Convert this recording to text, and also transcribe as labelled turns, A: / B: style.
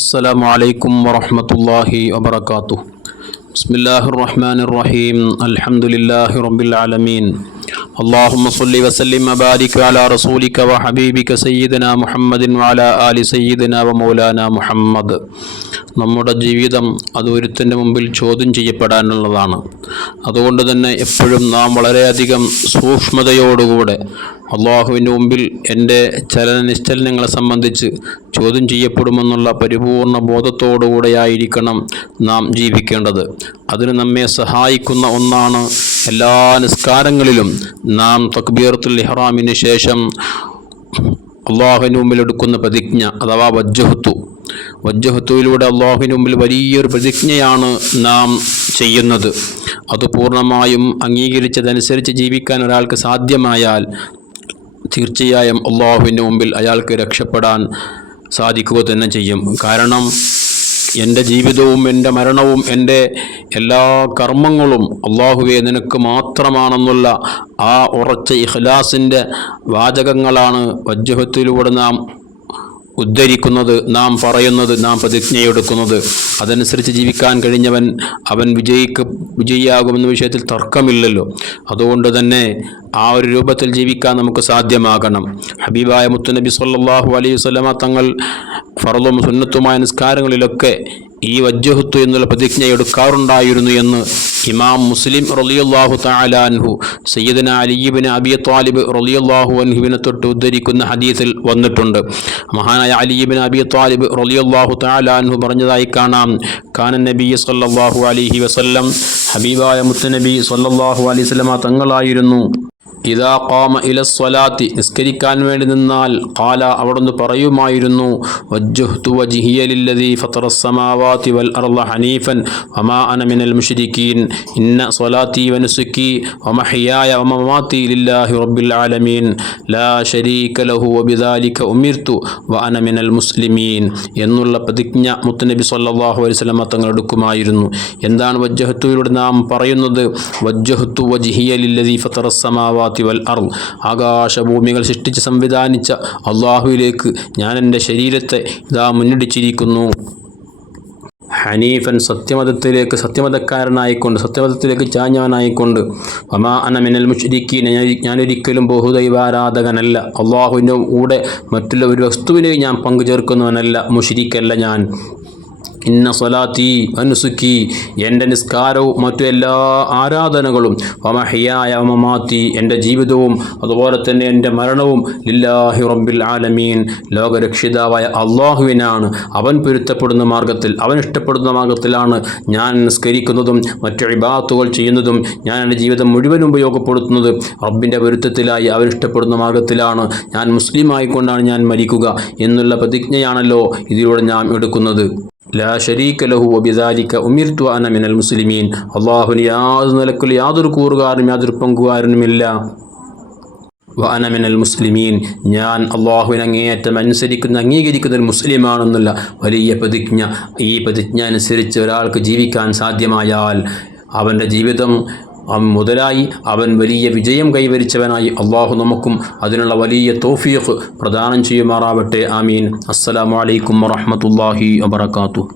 A: السلام عليكم ورحمة الله وبركاته بسم الله الرحمن الرحيم الحمد لله رب العالمين اللهم صل وسلم وبارك على رسولك وحبيبك سيدنا محمد وعلى آل سيدنا ومولانا محمد നമ്മുടെ ജീവിതം അത് ഒരുത്തിന്റെ മുമ്പിൽ ചോദ്യം ചെയ്യപ്പെടാനുള്ളതാണ്. അതുകൊണ്ട് തന്നെ എപ്പോഴും നാം വളരെയധികം സൂക്ഷ്മതയോടുകൂടെ അള്ളാഹുവിന്റെ മുമ്പിൽ എന്റെ ചലന നിശ്ചലനങ്ങളെ സംബന്ധിച്ച് ചോദ്യം ചെയ്യപ്പെടുമെന്നുള്ള പരിപൂർണ ബോധത്തോടുകൂടെയായിരിക്കണം നാം ജീവിക്കേണ്ടത്. അതിന് നമ്മെ സഹായിക്കുന്ന ഒന്നാണ് എല്ലാ നിസ്കാരങ്ങളിലും നാം തക്ബീറത്തുൽ ഇഹ്റാമിന് ശേഷം അള്ളാഹുവിന്റെ മുമ്പിൽ എടുക്കുന്ന പ്രതിജ്ഞ അഥവാ വജ്ജഹത്തു വജ്ജഹത്തുവിലൂടെ അള്ളാഹുവിന് മുമ്പിൽ വലിയൊരു പ്രതിജ്ഞയാണ് നാം ചെയ്യുന്നത്. അത് പൂർണമായും അംഗീകരിച്ചതനുസരിച്ച് ജീവിക്കാൻ ഒരാൾക്ക് സാധ്യമായാൽ തീർച്ചയായും അള്ളാഹുവിന്റെ മുമ്പിൽ അയാൾക്ക് രക്ഷപ്പെടാൻ സാധിക്കുക തന്നെ ചെയ്യും. കാരണം എന്റെ ജീവിതവും എന്റെ മരണവും എന്റെ എല്ലാ കർമ്മങ്ങളും അള്ളാഹുവെ നിനക്ക് മാത്രമാണെന്നുള്ള ആ ഉറച്ച ഇഖ്ലാസിന്റെ വാചകങ്ങളാണ് വജ്ജഹത്തിലൂടെ നാം ഉദ്ധരിക്കുന്നത് നാം പറയുന്നത് നാം പ്രതിജ്ഞയെടുക്കുന്നത് അതനുസരിച്ച് ജീവിക്കാൻ കഴിഞ്ഞവൻ അവൻ വിജയിക്ക വിജയിയാകുമെന്ന വിഷയത്തിൽ തർക്കമില്ലല്ലോ. അതുകൊണ്ട് തന്നെ ആ ഒരു രൂപത്തിൽ ജീവിക്കാൻ നമുക്ക് സാധ്യമാകണം. ഹബീബായ മുത്തുനബി സല്ലാഹു അലൈഹി വസല്ലമ തങ്ങൾ ഫറദും സുന്നത്തുമായ നിസ്കാരങ്ങളിലൊക്കെ ഈ വജ്ജഹത്തു എന്നുള്ള പ്രതിജ്ഞ എടുക്കാറുണ്ടായിരുന്നു എന്ന് ഇമാം മുസ്ലിം റളിയല്ലാഹു താലാൻഹു സയ്യിദന അലിബിൻ അബി താലിബ് റളിയല്ലാഹു അൻഹുവിനെ തൊട്ട് ഉദ്ധരിക്കുന്ന ഹദീസിൽ വന്നിട്ടുണ്ട്. മഹാനായ അലിബിൻ അബി താലിബ് റളിയല്ലാഹു താലാൻഹു പറഞ്ഞതായി കാണാം. കാനൻ നബി സല്ലാഹു അലിഹി വസല്ലം ഹബീബായ മുത്തനബി സല്ലാഹു അലൈഹി വസല്ലമ തങ്ങളായിരുന്നു. ഇതാ കോമ ഇലസ്വലാത്തി നിസ്കരിക്കാൻ വേണ്ടി നിന്നാൽ കാല അവിടുന്ന് പറയുമായിരുന്നു വജ്ജുഹ്തു വജിഹിയലില്ലതി ഫത്തറസമാവാത്തി വൽ അർള ഹനീഫൻ വമാ അനമിനൽ മുഷിരിക്കീൻ ഇന്ന സ്വലാത്തി വനുസുക്കി വമഹിയായ വമമാത്തി ലില്ലാഹി റബ്ബിൽ ആലമീൻ ലാ ഷരീക ലഹു വബിദാലിക ഉമിർത്തു വ അനമിനൽ മുസ്ലിമീൻ എന്നുള്ള പ്രതിജ്ഞ മുത്തനബി സല്ലാഹു അലൈവലമ തങ്ങൾ എടുക്കുമായിരുന്നു. എന്താണ് വജ്ജഹത്തുവിലൂടെ നാം പറയുന്നത്? വജ്ജഹത്തു വജിഹിയലില്ലതി ഫത്തറസമാവാത്തി സമാവാത്തി വൽ അറു ആകാശഭൂമികൾ സൃഷ്ടിച്ച് സംവിധാനിച്ച അള്ളാഹുവിലേക്ക് ഞാൻ എന്റെ ശരീരത്തെ ഇതാ മുന്നടിച്ചിരിക്കുന്നു. ഹനീഫൻ സത്യമതത്തിലേക്ക് സത്യമതക്കാരനായിക്കൊണ്ട് സത്യമതത്തിലേക്ക് ചാഞ്ഞവനായിക്കൊണ്ട് ഒമാ അന മിനൽ മുഷരിക്കീൻ ഞാനൊരിക്കലും ബഹുദൈവാരാധകനല്ല. അള്ളാഹുവിന്റെ കൂടെ മറ്റുള്ള ഒരു വസ്തുവിനെയും ഞാൻ പങ്കുചേർക്കുന്നവനല്ല മുഷിരിക്കല്ല ഞാൻ. ഇന്ന സ്വലാത്തി അനുസുക്കി എന്റെ നിസ്കാരവും മറ്റു എല്ലാ ആരാധനകളും വമഹിയായ വമമാത്തി എന്റെ ജീവിതവും അതുപോലെ തന്നെ എന്റെ മരണവും ലില്ലാഹി റബ്ബിൽ ആലമീൻ. ലോകരക്ഷിതാവായ അള്ളാഹുവിനാണ്. അവൻ പൊരുത്തപ്പെടുന്ന മാർഗത്തിൽ അവൻ ഇഷ്ടപ്പെടുന്ന മാർഗത്തിലാണ് ഞാൻ നിസ്കരിക്കുന്നതും മറ്റു ഇബാത്തുകൾ ചെയ്യുന്നതും ഞാൻ എന്റെ ജീവിതം മുഴുവൻ ഉപയോഗപ്പെടുത്തുന്നത്. റബ്ബിന്റെ പൊരുത്തത്തിലായി അവൻ ഇഷ്ടപ്പെടുന്ന മാർഗത്തിലാണ് ഞാൻ മുസ്ലിം മുസ്ലിമായിക്കൊണ്ടാണ് ഞാൻ മരിക്കുക എന്നുള്ള പ്രതിജ്ഞയാണല്ലോ ഇതിലൂടെ ഞാൻ എടുക്കുന്നത്. ലാ ഷരീക്ക ലഹു ബിദാലിക ഉമിർതു അന മിനൽ മുസ്ലിമീൻ. അള്ളാഹുവിന് യാതൊരു നിലക്കുള്ള യാതൊരു കൂറുകാരനും യാതൊരു പങ്കുകാരനുമില്ല. വഅന മിനൽ മുസ്ലിമീൻ. ഞാൻ അള്ളാഹുവിനെ അങ്ങേയറ്റം അനുസരിക്കുന്ന അംഗീകരിക്കുന്ന ഒരു മുസ്ലിമാണെന്നുള്ള വലിയ പ്രതിജ്ഞ ഈ പ്രതിജ്ഞ അനുസരിച്ച് ഒരാൾക്ക് ജീവിക്കാൻ സാധ്യമായാൽ അവന്റെ ജീവിതം മുതലായി അവൻ വലിയ വിജയം കൈവരിച്ചവനായി അള്ളാഹു നമുക്കും അതിനുള്ള വലിയ തോഫീഖ് പ്രദാനം ചെയ്യുമാറാവട്ടെ. ആമീൻ. അസ്സലാമു അലൈക്കും വറഹ്മത്തുള്ളാഹി വബറകാതുഹു.